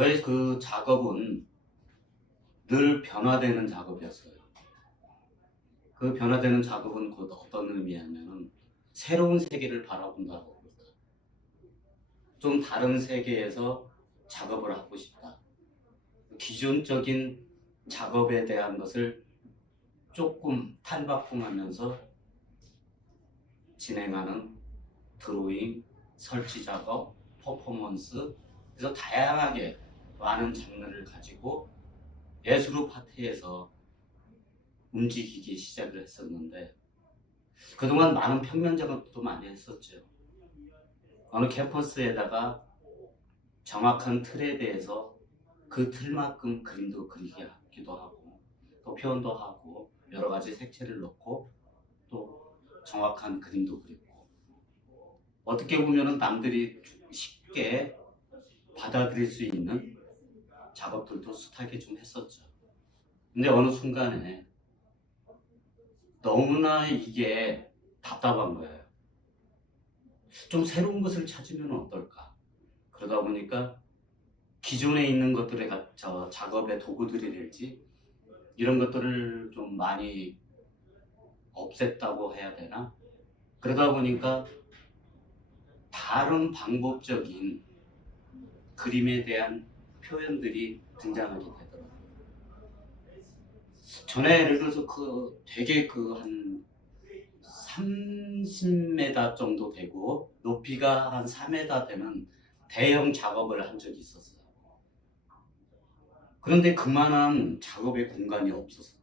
저의 그 작업은 늘 변화되는 작업이었어요. 그 변화되는 작업은 곧 어떤 의미냐면 새로운 세계를 바라본다고 합니다. 좀 다른 세계에서 작업을 하고 싶다. 기존적인 작업에 대한 것을 조금 탈바꿈하면서 진행하는 드로잉, 설치 작업, 퍼포먼스, 그래서 다양하게 많은 장르를 가지고 예술의 파트에서 움직이기 시작을 했었는데, 그동안 많은 평면 작업도 많이 했었죠. 어느 캠퍼스에다가 정확한 틀에 대해서 그 틀만큼 그림도 그리게 하기도 하고, 또 표현도 하고, 여러 가지 색채를 넣고, 또 정확한 그림도 그리고, 어떻게 보면 남들이 쉽게 받아들일 수 있는 작업들도 숱하게 좀 했었죠. 근데 어느 순간에 너무나 이게 답답한 거예요. 좀 새로운 것을 찾으면 어떨까? 그러다 보니까 기존에 있는 것들의 작업의 도구들이랄지 이런 것들을 좀 많이 없앴다고 해야 되나? 그러다 보니까 다른 방법적인 그림에 대한 표현들이 등장하게 되더라고요. 전에 예를 들어서 되게 한 30m 정도 되고 높이가 한 4m 되는 대형 작업을 한 적이 있었어요. 그런데 그만한 작업의 공간이 없었어요.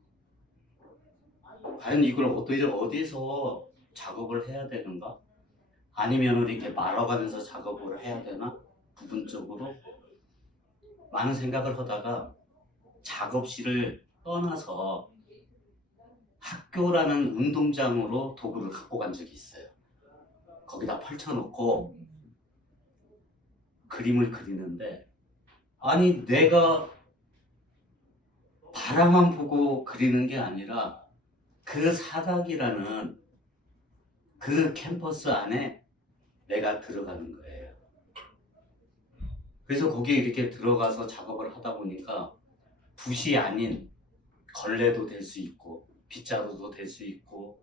과연 이걸 어디서 작업을 해야 되는가? 아니면 이렇게 말아가면서 작업을 해야 되나? 부분적으로 많은 생각을 하다가 작업실을 떠나서 학교라는 운동장으로 도구를 갖고 간 적이 있어요. 거기다 펼쳐놓고 그림을 그리는데, 아니 내가 바라만 보고 그리는 게 아니라 그 사각이라는 그 캠퍼스 안에 내가 들어가는 거예요. 그래서 거기에 이렇게 들어가서 작업을 하다 보니까 붓이 아닌 걸레도 될 수 있고 빗자루도 될 수 있고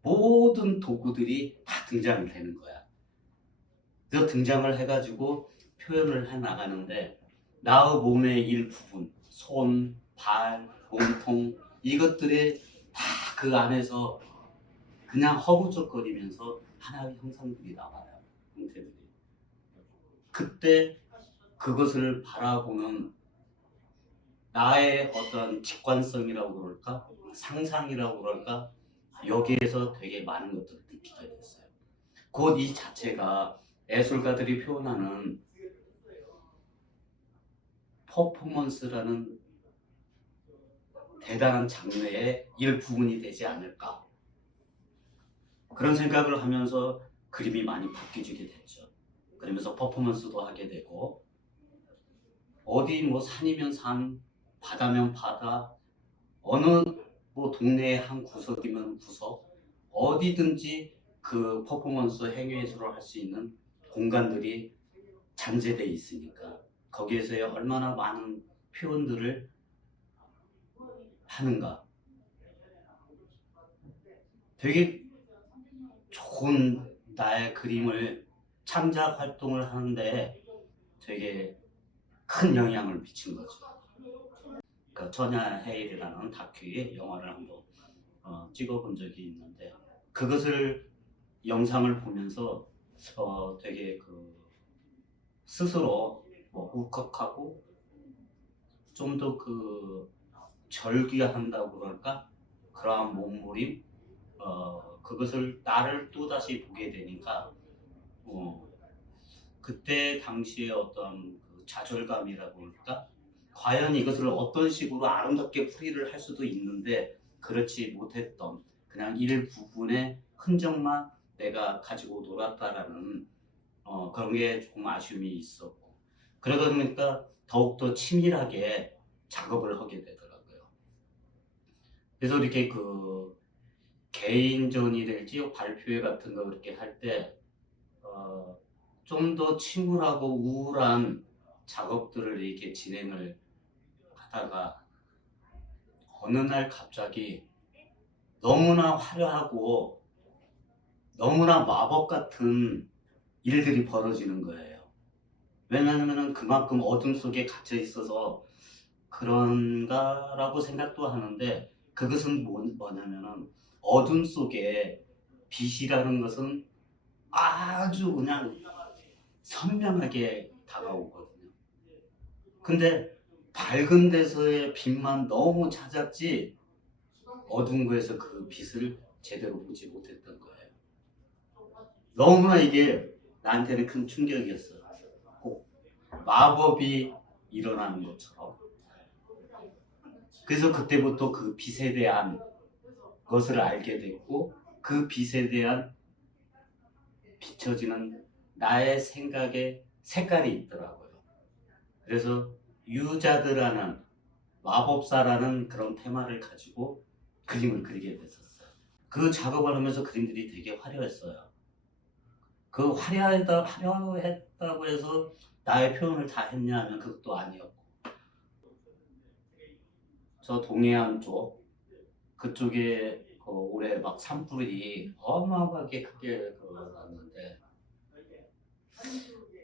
모든 도구들이 다 등장이 되는 거야. 그래서 등장을 해가지고 표현을 해 나가는데 나의 몸의 일부분, 손, 발, 몸통 이것들이 다 그 안에서 그냥 허우적거리면서 하나의 형상들이 나와요. 형태들이. 그때 그것을 바라보는 나의 어떤 직관성이라고 그럴까? 상상이라고 그럴까? 여기에서 되게 많은 것들을 느끼게 됐어요. 곧 이 자체가 예술가들이 표현하는 퍼포먼스라는 대단한 장르의 일부분이 되지 않을까? 그런 생각을 하면서 그림이 많이 바뀌게 됐죠. 그러면서 퍼포먼스도 하게 되고, 어디 뭐 산이면 산, 바다면 바다, 어느 뭐 동네의 한 구석이면 구석, 어디든지 그 퍼포먼스 행위예술을 할 수 있는 공간들이 잔재되어 있으니까 거기에서의 얼마나 많은 표현들을 하는가. 되게 좋은 나의 그림을 창작 활동을 하는데 되게 큰 영향을 미친 거죠. 그 전야 헤일이라는 다큐의 영화를 한번 찍어본 적이 있는데, 그것을 영상을 보면서 되게 스스로 울컥하고 좀 더 절규한다고 그럴까? 그러한 몸부림, 그것을 나를 또다시 보게 되니까 그때 당시에 어떤 좌절감이라고 할까? 과연 이것을 어떤 식으로 아름답게 풀이를 할 수도 있는데 그렇지 못했던 그냥 일부분의 흔적만 내가 가지고 놀았다라는 그런 게 조금 아쉬움이 있었고, 그러다 보니까 더욱더 치밀하게 작업을 하게 되더라고요. 그래서 이렇게 개인전이랄지 발표회 같은 거 그렇게 할 때 좀 더 침울하고 우울한 작업들을 이렇게 진행을 하다가 어느 날 갑자기 너무나 화려하고 너무나 마법 같은 일들이 벌어지는 거예요. 왜냐하면 그만큼 어둠 속에 갇혀 있어서 그런가라고 생각도 하는데, 그것은 뭐냐면은 어둠 속에 빛이라는 것은 아주 그냥 선명하게 다가오거든요. 근데 밝은 데서의 빛만 너무 찾았지 어두운 거에서 그 빛을 제대로 보지 못했던 거예요. 너무나 이게 나한테는 큰 충격이었어요. 꼭 마법이 일어나는 것처럼. 그래서 그때부터 그 빛에 대한 것을 알게 됐고, 그 빛에 대한 비춰지는 나의 생각의 색깔이 있더라고요. 그래서 유자드라는 마법사라는 그런 테마를 가지고 그림을 그리게 됐었어요. 그 작업을 하면서 그림들이 되게 화려했어요. 그 화려했다고 해서 나의 표현을 다 했냐 하면 그것도 아니었고, 저 동해안 쪽 그쪽에 올해 막 산불이 어마어마하게 크게 났는데,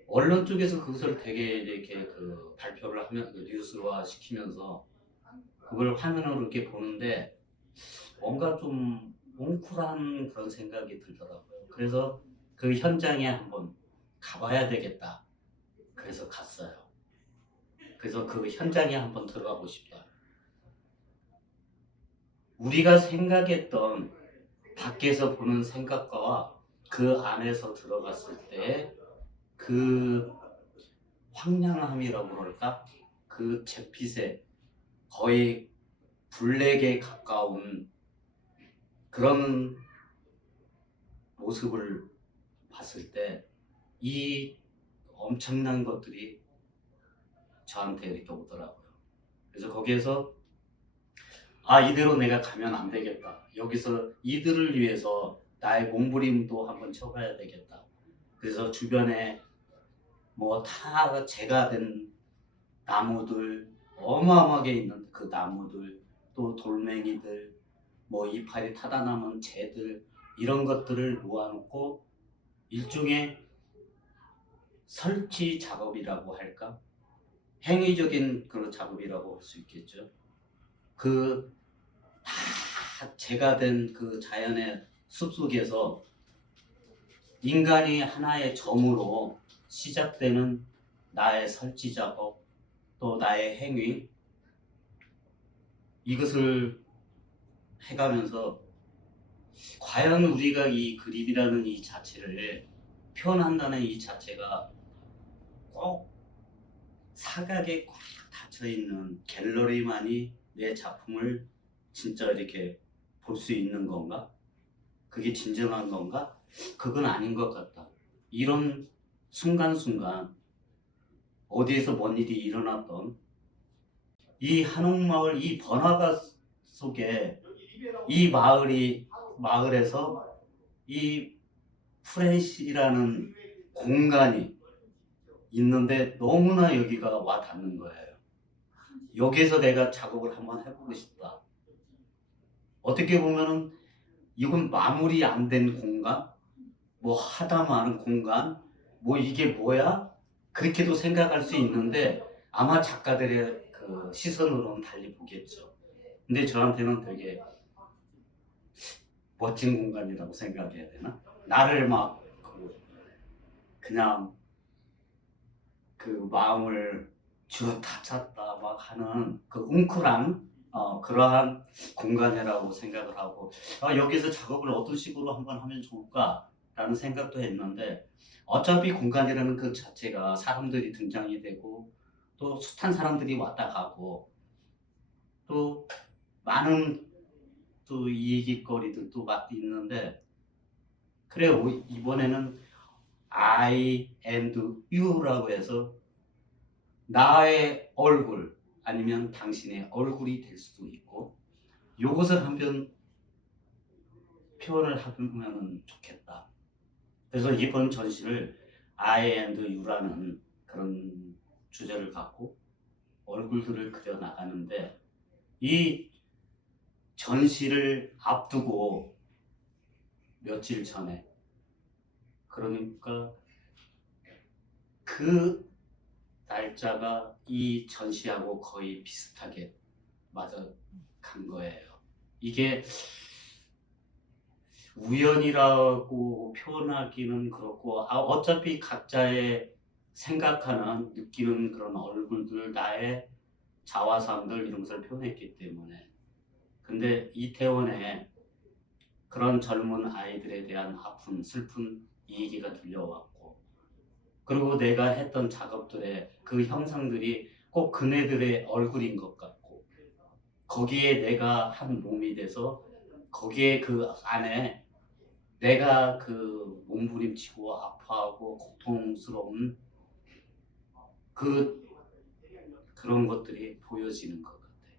언론 쪽에서 그것을 되게 이렇게 발표를 하면 뉴스화 시키면서 그걸 화면으로 이렇게 보는데 뭔가 좀 뭉클한 그런 생각이 들더라고요. 그래서 그 현장에 한번 가봐야 되겠다. 그래서 갔어요. 그래서 그 현장에 한번 들어가고 싶다. 우리가 생각했던 밖에서 보는 생각과 그 안에서 들어갔을 때 그 황량함이라고 그럴까? 그 잿빛에 거의 블랙에 가까운 그런 모습을 봤을 때 이 엄청난 것들이 저한테 이렇게 오더라고요. 그래서 거기에서 이대로 내가 가면 안 되겠다. 여기서 이들을 위해서 나의 몸부림도 한번 쳐봐야 되겠다. 그래서 주변에 뭐 다 재가 된 나무들, 어마어마하게 있는 그 나무들, 또 돌멩이들, 뭐 이파리 타다 남은 재들, 이런 것들을 모아놓고 일종의 설치 작업이라고 할까? 행위적인 그런 작업이라고 할 수 있겠죠. 그 다 재가 된 그 자연의 숲속에서 인간이 하나의 점으로 시작되는 나의 설치 작업, 또 나의 행위, 이것을 해가면서 과연 우리가 이 그림이라는 이 자체를 표현한다는 이 자체가 꼭 사각에 꽉 닫혀있는 갤러리만이 내 작품을 진짜 이렇게 볼 수 있는 건가? 그게 진정한 건가? 그건 아닌 것 같다. 이런 순간순간 어디에서 뭔 일이 일어났던 이 한옥마을, 이 번화가 속에 이 마을에서 이 프렌시라는 공간이 있는데 너무나 여기가 와 닿는 거예요. 여기에서 내가 작업을 한번 해보고 싶다. 어떻게 보면은 이건 마무리 안 된 공간, 뭐 하다 마는 공간, 뭐 이게 뭐야? 그렇게도 생각할 수 있는데 아마 작가들의 그 시선으로는 달리 보겠죠. 근데 저한테는 되게 멋진 공간이라고 생각해야 되나? 나를 막 그냥 그 마음을 쥐었다 찼다 막 하는 그 웅크란 그러한 공간이라고 생각을 하고, 여기서 작업을 어떤 식으로 한번 하면 좋을까라는 생각도 했는데, 어차피 공간이라는 그 자체가 사람들이 등장이 되고 또 숱한 사람들이 왔다 가고 또 많은 또 이야기거리들도 막 있는데, 그래요. 이번에는 I and you라고 해서 나의 얼굴 아니면 당신의 얼굴이 될 수도 있고, 요것을 한번 표현을 하면 좋겠다. 그래서 이번 전시를 I and you라는 그런 주제를 갖고 얼굴들을 그려 나가는데 이 전시를 앞두고 며칠 전에 그러니까 그 날짜가 이 전시하고 거의 비슷하게 맞아 간 거예요. 이게 우연이라고 표현하기는 그렇고 어차피 각자의 생각하는 느끼는 그런 얼굴들 나의 자화상들 이런 것을 표현했기 때문에 근데 이태원에 그런 젊은 아이들에 대한 아픈 슬픈 얘기가 들려왔고 그리고 내가 했던 작업들의 그 형상들이 꼭 그네들의 얼굴인 것 같고 거기에 내가 한 몸이 돼서 거기에 그 안에 내가 그 몸부림치고 아파하고 고통스러운 그런 것들이 보여지는 것 같아요.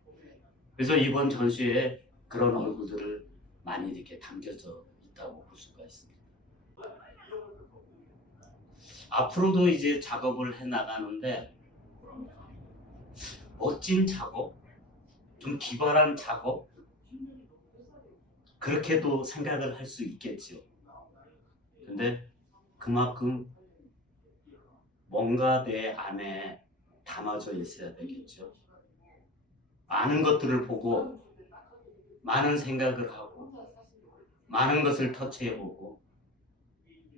그래서 이번 전시에 그런 얼굴들을 많이 이렇게 담겨져 있다고 볼 수가 있습니다. 앞으로도 이제 작업을 해 나가는데 멋진 작업, 좀 기발한 작업 그렇게도 생각을 할 수 있겠죠. 근데 그만큼 뭔가 내 안에 담아져 있어야 되겠죠. 많은 것들을 보고 많은 생각을 하고 많은 것을 터치해보고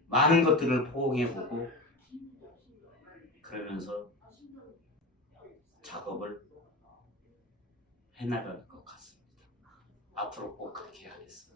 많은 것들을 포옹해보고 그러면서 작업을 해나갈 것 같습니다. 앞으로 꼭 그렇게 하겠습니다.